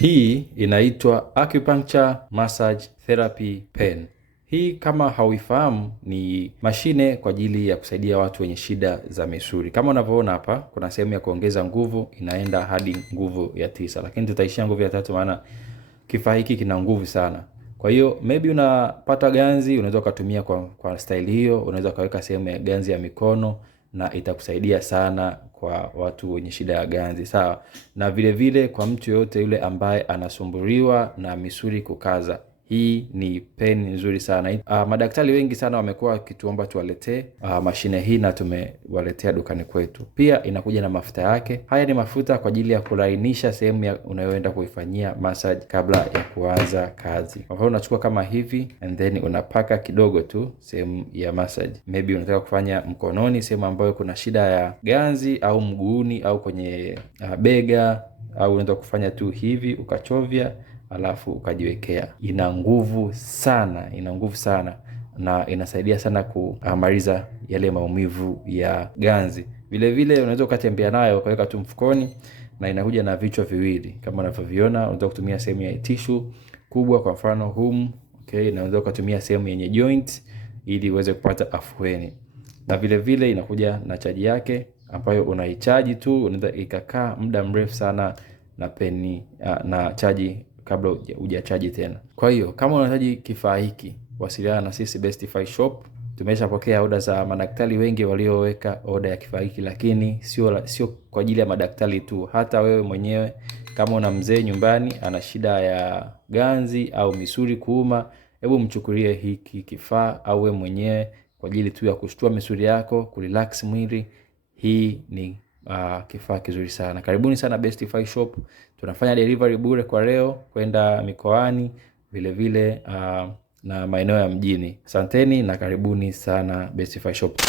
Hii inaitwa Acupuncture Massage Therapy Pen. Hii kama hauifahamu ni mashine kwa ajili ya kusaidia watu wenye shida za misuli. Kama unavyoona hapa kuna sehemu ya kuongeza nguvu inaenda hadi nguvu ya 9, lakini tutaishia nguvu ya 3 maana kifaa hiki kina nguvu sana. Kwa hiyo maybe unapata ganzi, unaweza kutumia kwa style hiyo, unaweza kaweka sehemu ya ganzi ya mikono na itakusaidia sana kwa watu wenye shida ya ganzi, sawa? Na vile vile kwa mtu yote yule ambaye anasumbuliwa na misuli kukaza. Hii ni pen nzuri sana. Madaktari wengi sana wamekuwa wakituomba tuwaletee mashine hii na tumewaletea dukani kwetu. Pia inakuja na mafuta yake. Haya ni mafuta kwa ajili ya kulainisha sehemu unayoenda kuifanyia massage kabla ya kuanza kazi. Kwa hivyo unachukua kama hivi and then unapaka kidogo tu sehemu ya massage. Maybe unataka kufanya mkononi, sehemu ambayo kuna shida ya ganzi, au mguuni, au kwenye bega, au unaweza kufanya tu hivi ukachovya alafu ukajiwekea. Ina nguvu sana na inasaidia sana kumaliza yale maumivu ya ganzi. Vile vile unaweza ukatembea nayo ukaweka tu mfukoni, na inakuja na vichwa viwili kama unavyoviona. Unaweza kutumia sehemu ya tissue kubwa, kwa mfano humu, okay, na unaweza kutumia sehemu yenye joint ili uweze kupata afueni. Na vile vile inakuja na chaji yake ambayo unaichaji tu, unaweza ikakaa muda mrefu sana na peni na chaji kabla hujachaji tena. Kwa hiyo kama unahitaji kifaa hiki, wasiliana na sisi Bestify Shop. Tumeshapokea oda za madaktari wengi walioweka oda ya kifaa hiki, lakini sio kwa ajili ya madaktari tu, hata wewe mwenyewe kama una mzee nyumbani ana shida ya ganzi au misuli kuuma, hebu mchukulie hiki kifaa, au wewe mwenyewe kwa ajili tu ya kushtua misuli yako, kurelax mwili. Hii ni kifaa kizuri sana. Karibuni sana Bestify Shop. Tunafanya delivery bure kwa leo kwenda mikoani, vile vile na maeneo ya mjini. Asanteni na karibuni sana Bestify Shop.